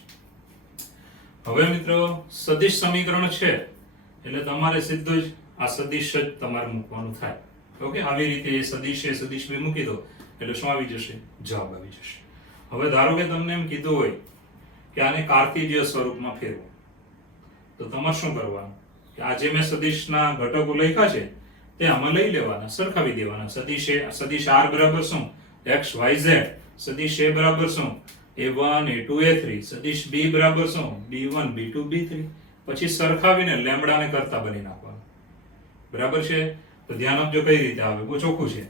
હવે મિત્રો સદિશ સમીકરણ છે એટલે તમારે સીધું જ આ સદિશ જ તમારે મૂકવાનું થાય. ઓકે, આવી રીતે સદિશ A સદિશ B મૂકી દો એટલે શું આવી જશે? જવાબ આવી જશે. હવે ધારો કે તમને એમ કીધું હોય કે આને કાર્તિજીય સ્વરૂપમાં ફેરવો, તો તમારે શું કરવાનું કે આ જે મેં સદિશના ઘટકો લખ્યા છે તે આમાં લઈ લેવાના, સરખાવી દેવાના. સદિશ R બરાબર શું? x y z. સદિશ A બરાબર શું? A1 A2 A3. સદિશ B બરાબર શું? B1 B2 B3. પછી સરખાવીને લેમ્બડાને કરતા બની નાખવાનું. બરાબર છે? તો ધ્યાન આપજો કઈ રીતે આવે, બહુ ચોખ્ખું છે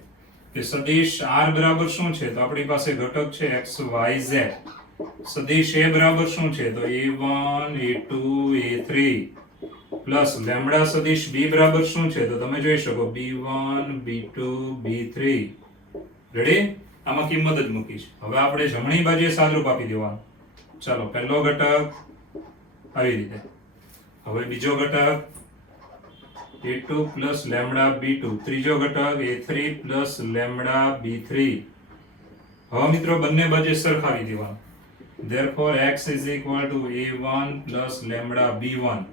કે સદિશ R બરાબર શું છે? તો આપણી પાસે ઘટક છે x y z. સદિશ A બરાબર શું છે? તો A1 A2 A3 plus lambda સદિશ B બરાબર શું છે? તો તમે જોઈ શકો B1 B2 B3. રેડી? આમાં કિંમત જ મૂકી છે. હવે આપણે જમણી બાજુએ સાદરૂપ આપી દેવાનું. ચાલો પહેલો ઘટક આવી રીતે. હવે બીજો ઘટક A2 પ્લસ લેમ્બડા B2. ત્રીજો ઘટક A3 પ્લસ લેમ્બડા B3. હવે મિત્રો બંને બાજુ સરખાવી દેવાનું. Therefore x is equal to A1 plus lambda B1.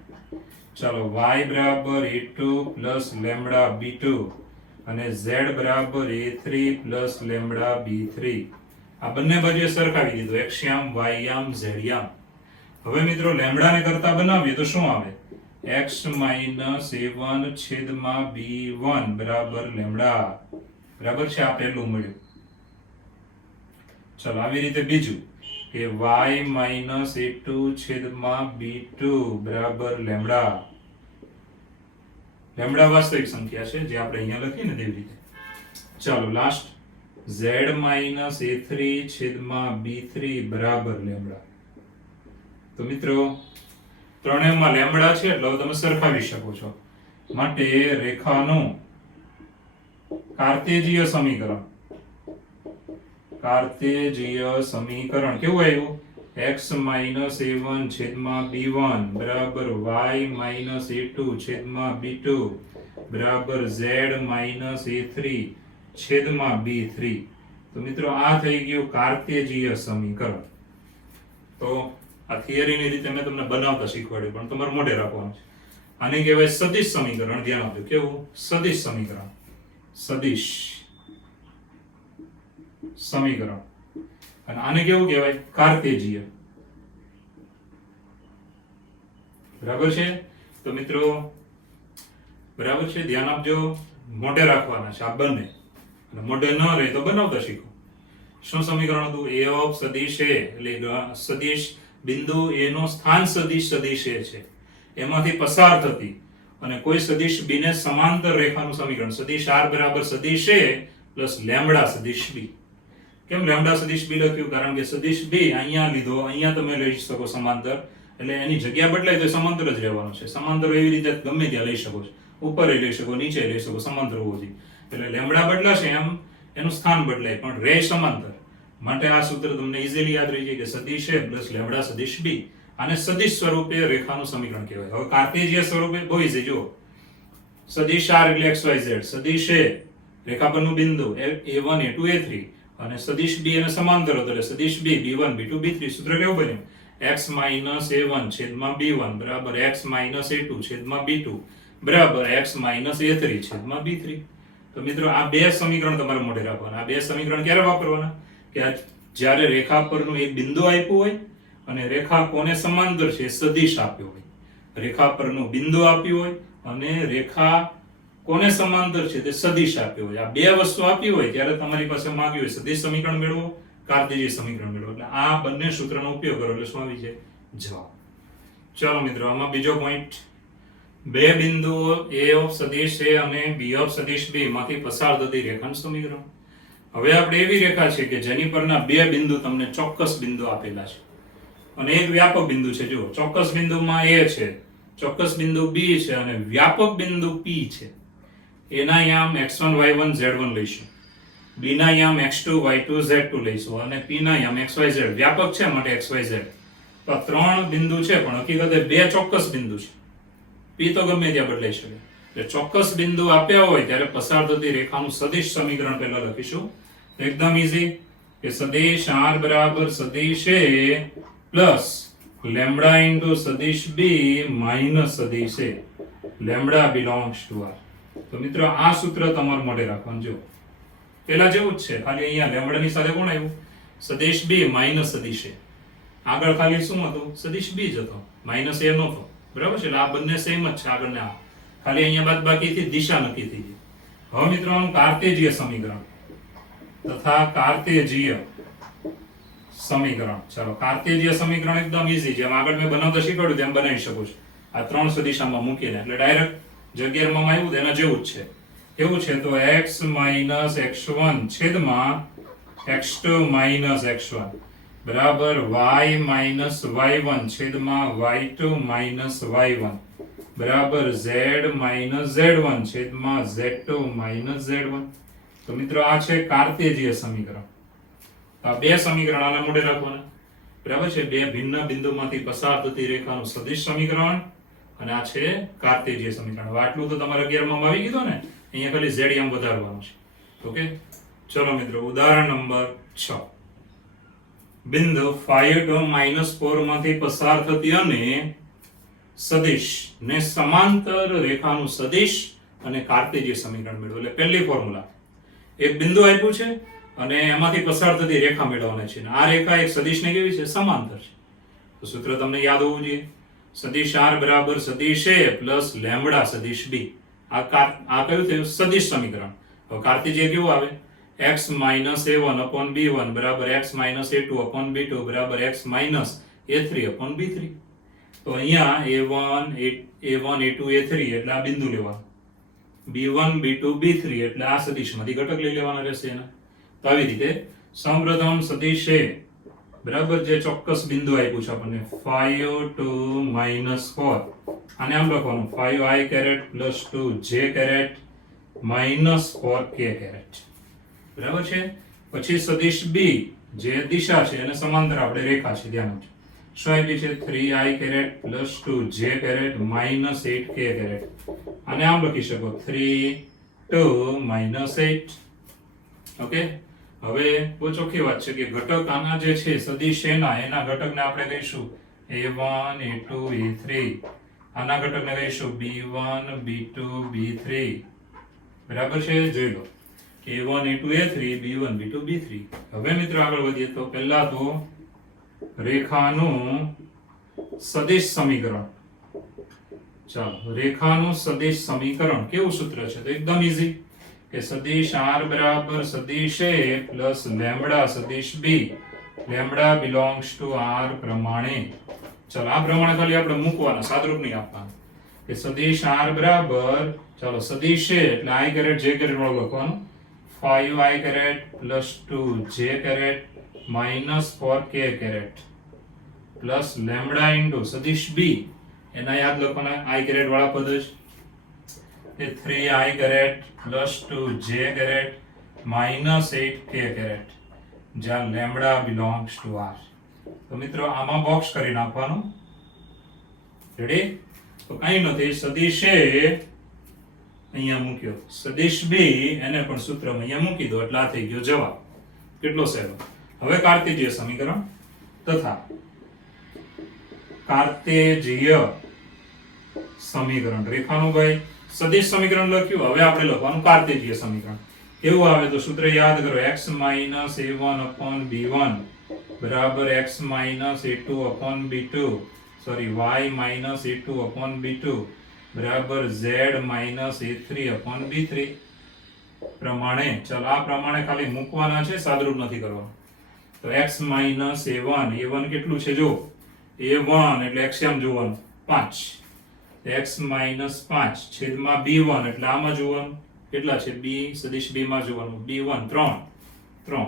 ચાલો y બરાબર a2 પ્લસ લેમ્બડા b2 અને z બરાબર a3 પ્લસ લેમ્બડા b3 આ બંને બાજુએ સરખાવી દીધું x યામ y યામ z યામ. હવે મિત્રો લેમ્બડાને કરતા બનાવીએ તો શું આવે? x માઇનસ a1 છેદમાં b1 બરાબર લેમ્બડા. બરાબર છે, આ પહેલું મળ્યું. ચલો આવી રીતે બીજું કે y માઇનસ a2 છેદમાં b2 બરાબર લેમ્બડા. લેમ્બડા વાસ્તવિક સંખ્યા છે જે આપણે અહીંયા લખીએ ને તેવી રીતે. ચાલો લાસ્ટ z માઇનસ a3 છેદમાં b3 બરાબર લેમ્બડા. તો મિત્રો ત્રણેયમાં લેમ્બડા છે એટલે તમે સરખાવી શકો છો. માટે રેખાનું કાર્તેજીય સમીકરણ કેવું આવ્યું? x માઇનસ a1 છેદમાં b1 બરાબર y માઇનસ a2 છેદમાં b2 બરાબર z માઇનસ a3 છેદમાં b3. તો મિત્રો આ થઈ ગયું કાર્તેજીય સમીકરણ. તો આ થિયરીની રીતે મેં તમને બનાવતા શીખવાડ્યું પણ તમારે મોઢે રાખવાનું છે. આને કહેવાય સદિશ સમીકરણ. ધ્યાન આપજો, કેવું? સદિશ સમીકરણ. સદિશ સમીકરણ. અને આને કેવું કહેવાય? કાર્તેજીય. બરાબર છે? તો મિત્રો બરાબર છે, ધ્યાન આપજો. મોઢે રાખવાના છે આ બંને, અને મોઢે ન રહે તો બનાવતા શીખો. શું સમીકરણ હતું? a ઓફ સદિશ a એટલે સદિશ બિંદુ a નો સ્થાન સદિશ સદિશ a છે એમાંથી પસાર થતી અને કોઈ સદિશ b ને સમાંતર રેખાનું સમીકરણ. સદિશ r બરાબર સદિશ a પ્લસ લેમ્બડા સદિશ b. કેમ લેમ્બડા સદિશ b લખ્યું? કારણ કે સદિશ b અહીંયા લીધો, અહીંયા તમે લઈ શકો સમાંતર, એટલે એની જગ્યા બદલાય તો સમાંતર જ રહેવાનો છે. સમાંતર એવી રીતે ગમે ત્યાં લઈ શકો છો, ઉપર લઈ શકો, નીચે લઈ શકો, સમાંતર હોવો જોઈએ. એટલે લેમ્બડા બદલાશે એમ એનું સ્થાન બદલાય પણ રે સમાંતર. માટે આ સૂત્ર તમને ઇઝીલી યાદ રહી જાય કે સદિશ a પ્લસ લેમ્બડા સદિશ b. આને સદિશ સ્વરૂપે રેખાનું સમીકરણ કહેવાય. હવે કાર્તેજીય સ્વરૂપે બહુ ઇઝી. જો સદિશ r એટલે xyz, સદિશ a રેખા પરનું બિંદુ a1 a2 a3 અને સદિશ b એને સમાંતર હતો એટલે સદિશ b b1 b2 b3. સૂત્ર કેવું બન્યું? x માઇનસ a1 છેદમાં b1 બરાબર x માઇનસ a2 છેદમાં b2 બરાબર x માઇનસ a3 છેદમાં b3. તો મિત્રો આ બે સમીકરણ તમારે મોઢે રાખવાના. આ બે સમીકરણ ક્યારે વાપરવાના? કે જ્યારે રેખા પરનું એક બિંદુ આપ્યું હોય અને રેખા કોને સમાંતર છે સદિશ આપ્યો હોય. રેખા પરનું બિંદુ આપ્યું હોય અને રેખા કોને સમાંતર છે તે સદિશ આપ્યો હોય. આ બે વસ્તુ આપી હોય ત્યારે તમારી પાસે માંગ્યું હોય સદિશ સમીકરણ મેળવો, કાર્તેજીય સમીકરણ મેળવો. એટલે આ બંને સૂત્રનો ઉપયોગ કરો એટલે શું આવી જાય? જવાબ. ચલો મિત્રો આમાં બીજો પોઈન્ટ, બે બિંદુઓ a ઓફ સદિશ a અને b ઓફ સદિશ b માંથી પસાર થતી રેખાનું સમીકરણ. હવે આપણે એવી રેખા છે કે જેની પરના બે બિંદુ તમને ચોક્કસ બિંદુ આપેલા છે અને એક વ્યાપક બિંદુ છે. જુઓ, ચોક્કસ બિંદુમાં a છે, ચોક્કસ બિંદુ b છે અને વ્યાપક બિંદુ p છે. a ના યામ x1 y1 z1 લઈશું, b ના યામ x2 y2 z2 લઈશું અને p ના યામ xyz. વ્યાપક છે માટે xyz. તો આ ત્રણ બિંદુ છે પણ હકીકતે બે ચોક્કસ બિંદુ છે. p તો ગમે ત્યાં બદલાઈ શકે. એટલે ચોક્કસ બિંદુ આપ્યા હોય ત્યારે પસાર થતી રેખાનું સદિશ સમીકરણ પહેલા લખીશું. એકદમ ઈઝી કે સદિશ r બરાબર સદિશ a પ્લસ લેમ્બડા ઇન્ટુ સદિશ b માઇનસ સદિશ a. Lambda belongs to r. તો મિત્રો આ સૂત્ર તમારે મોઢે રાખવાનું. જો પેલા જેવું જ છે, ખાલી અહીંયા લેમ્બડાની સાથે કોણ આવ્યું? સદિશ b માઇનસ સદિશ a. આગળ ખાલી શું હતું? સદિશ b જ હતો, માઇનસ a નહોતો. બરાબર છે? એટલે આ બંને સેમ જ છે. આગળ ને આ ખાલી અહીંયા બાદબાકીથી દિશા નક્કી થઈ ગઈ. હવે મિત્રો કાર્તેજીય સમીકરણ તથા કાર્તેજીય સમીકરણ. ચાલો કાર્તેજીય સમીકરણ એકદમ ઈઝી, જેમ આગળ મેં બનાવતા શીખવાડ્યું તેમ બનાવી શકો છો. આ ત્રણ સદિશામાં મૂકીને એટલે ડાયરેક્ટ જે 11 માં આવ્યું તેના જેવું જ છે. કેવું છે? તો x માઇનસ x1 છેદમાં x2 માઇનસ x1 બરાબર y માઇનસ y1 છેદમાં y2 માઇનસ y1 બરાબર z માઇનસ z1 છેદમાં z2 માઇનસ z1. તો મિત્રો આ છે કાર્તેજીય સમીકરણ. આ બે સમીકરણ આના મોઢે રાખવાના. બરાબર છે? બે ભિન્ન બિંદુમાંથી પસાર થતી રેખાનું સદિશ સમીકરણ અને આ છે કાર્તેજીય સમીકરણ. હવે આટલું તો તમારે 11 માં આવી ગયું ને, અહીંયા ખાલી z આમ વધારવાનું છે. ઓકે, ચલો મિત્રો ઉદાહરણ નંબર 6. બિંદુ 5 -4 માંથી પસાર થતી અને સદિશ ને સમાંતર રેખાનું સદિશ અને કાર્તેજીય સમીકરણ મેળવો. એટલે પહેલી ફોર્મ્યુલા, એક બિંદુ આપ્યું છે અને એમાંથી પસાર થતી રેખા મેળવવાની છે. આ રેખા એક સદિશને કેવી છે? સમાંતર છે. તો સૂત્ર તમને યાદ હોવું જોઈએ. સદિશ r બરાબર સદિશ a પ્લસ લેમ્બડા સદિશ b. આ કયું થયું? સદિશ સમીકરણ. હવે કાર્તેજીય કેવું આવે? x minus a1 upon b1 બરાબર x minus a2 upon b2 બરાબર x minus a3 upon b3. તો અહીંયા a1 a2 a3 એટલે આ બિંદુ લેવાનું, b1 b2 b3 એટલે આ સદિશમાંથી ઘટક લઈ લેવાના રહેશે એના. તો આવી રીતે સૌપ્રથમ સદિશ a બરાબર જે ચોક્કસ બિંદુ આપ્યું છે આપણને 5 2 minus 4, આને આમ લખવાનું 5i caret plus 2j caret minus 4k caret. બરાબર છે. પછી સદિશ b જે દિશા છે અને સમાંતર આપણે રેખા છે, ધ્યાન આપજો. શું આપી છે? 3i caret plus 2j caret minus 8k caret. આને આમ લખી શકો 3 2 minus 8. ઓકે. હવે બહુ ચોખ્ખી વાત છે કે ઘટક આના જે છે સદિશ એના ઘટકને આપણે કહીશું a1 a2 a3. આના ઘટકને કહીશું b1 b2 b3. બરાબર છે. જોઈ લો a1 a2 a3 b1 b2 b3. હવે મિત્રો આગળ વધીએ તો પહેલા તો રેખાનું સદિશ સમીકરણ. ચાલો, રેખાનું સદિશ સમીકરણ કેવું સૂત્ર છે? તો એકદમ ઈઝી કે સદિશ r બરાબર સદિશ a પ્લસ લેમ્બડા સદિશ b. Lambda belongs to r પ્રમાણે. ચાલો, આ પ્રમાણે ખાલી આપણે મૂકવાના, સાદરૂપ નહીં આપવાનું. કે સદિશ r બરાબર, ચાલો સદિશ a એટલે i કેરેટ j કેરેટ વાળું લખવાનું 5i caret plus 2j caret minus 4k caret plus lambda into સદિશ b એના યાદ લખવાના i કેરેટ વાળા પદ જ એ 3i caret plus 2j caret minus 8k caret, જ્યાં લેમ્બડા બિલોંગ્સ ટુ r. તો મિત્રો આમાં બોક્સ કરી નાખવાનું. રેડી? તો કઈ નથી, સદિશ a અહીંયા મૂક્યો, સદિશ b એને પણ સૂત્રમાં અહીંયા મૂકી દો એટલે આ થઈ ગયો જવાબ. કેટલો સહેલો. હવે કાર્તેજીય સમીકરણ તથા કાર્તેજીય સમીકરણ. રેખાનું ભાઈ સદિશ સમીકરણ લખ્યું, હવે આપણે લખવાનું કાર્તેજીય સમીકરણ. કેવું આવે? તો સૂત્ર યાદ કરો, x minus a1 upon b1 બરાબર x minus a2 upon b2 sorry y minus a2 upon b2 બરાબર z minus a3 upon b3 પ્રમાણે. ચાલો, આ પ્રમાણે ખાલી મૂકવાના છે, સાદરૂપ નથી કરવાનું. તો x માઇનસ a1 કેટલું છે? જો a1 એટલે x આમ જોવાનું 5, x માઇનસ 5 છેદમાં b1 એટલે આમાં જોવાનું કેટલા છે? b સદિશ b માં જોવાનું b1 3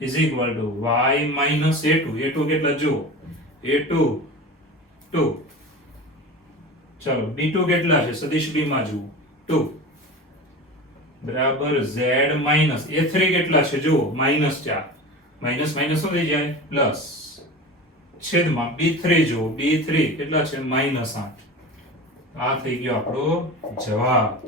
is equal to y minus a2 કેટલા? જો a2 2. ચાલો, b2 કેટલા છે? સદિશ b માં જુઓ 2 બરાબર z માઇનસ a3 કેટલા છે? જુઓ -4, માઇનસ માઇનસ શું થઈ જાય? પ્લસ છેદમાં b3 જુઓ b3 કેટલા છે? -8. આ થઈ ગયો આપણો જવાબ.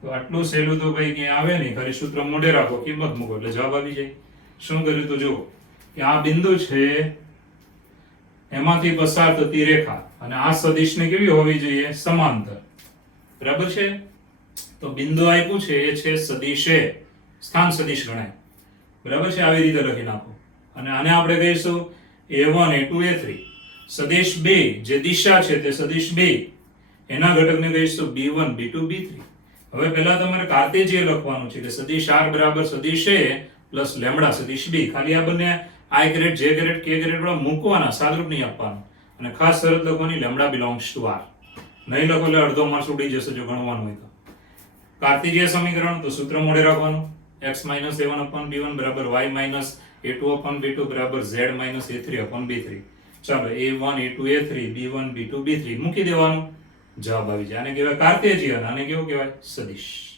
તો આટલું સહેલું તો ભાઈ ક્યાં આવે નહીં, ખાલી સૂત્ર મોઢે રાખો, કિંમત મૂકો એટલે જવાબ આવી જાય. શું કર્યું? તો જુઓ કે આ બિંદુ છે એમાંથી પસાર થતી રેખા અને આ સદિશને કેવી હોવી જોઈએ? સમાંતર. બરાબર છે. તો બિંદુ આપ્યું છે એ છે સદિશ a, સ્થાન સદિશ ગણાય. બરાબર છે. આવી રીતે લખી નાખો અને આને આપણે કહીશું a1 a2 a3. સદિશ b જે દિશા છે તે સદિશ b એના ઘટકને કહીશું b1 b2 b3. હવે પહેલા તમારે કાર્તેજીય લખવાનું છે કે સદિશ r બરાબર સદિશ a પ્લસ લેમ્બડા સદિશ b. ખાલી આ બંને i caret j caret k caret વાળા મૂકવાના, સાદરૂપ નહીં આપવાનું. અને ખાસ શરત લખવાની લેમ્બડા બિલોંગ્સ ટુ r. નહીં લખો એટલે અડધો માર્ક્સ ઉડી જશે જો ગણવાનું હોય તો. કાર્તેજીય સમીકરણ તો સૂત્ર મોઢે રાખવાનું, x minus a1 upon b1 બરાબર y minus a2 upon b2 બરાબર z minus a3 upon b3. ચાલો, a1 a2 a3 b1 b2 b3 મૂકી દેવાનું, જવાબ આવી જાય. આને કહેવાય કાર્તેજીય અને આને કેવું કહેવાય? સદિશ.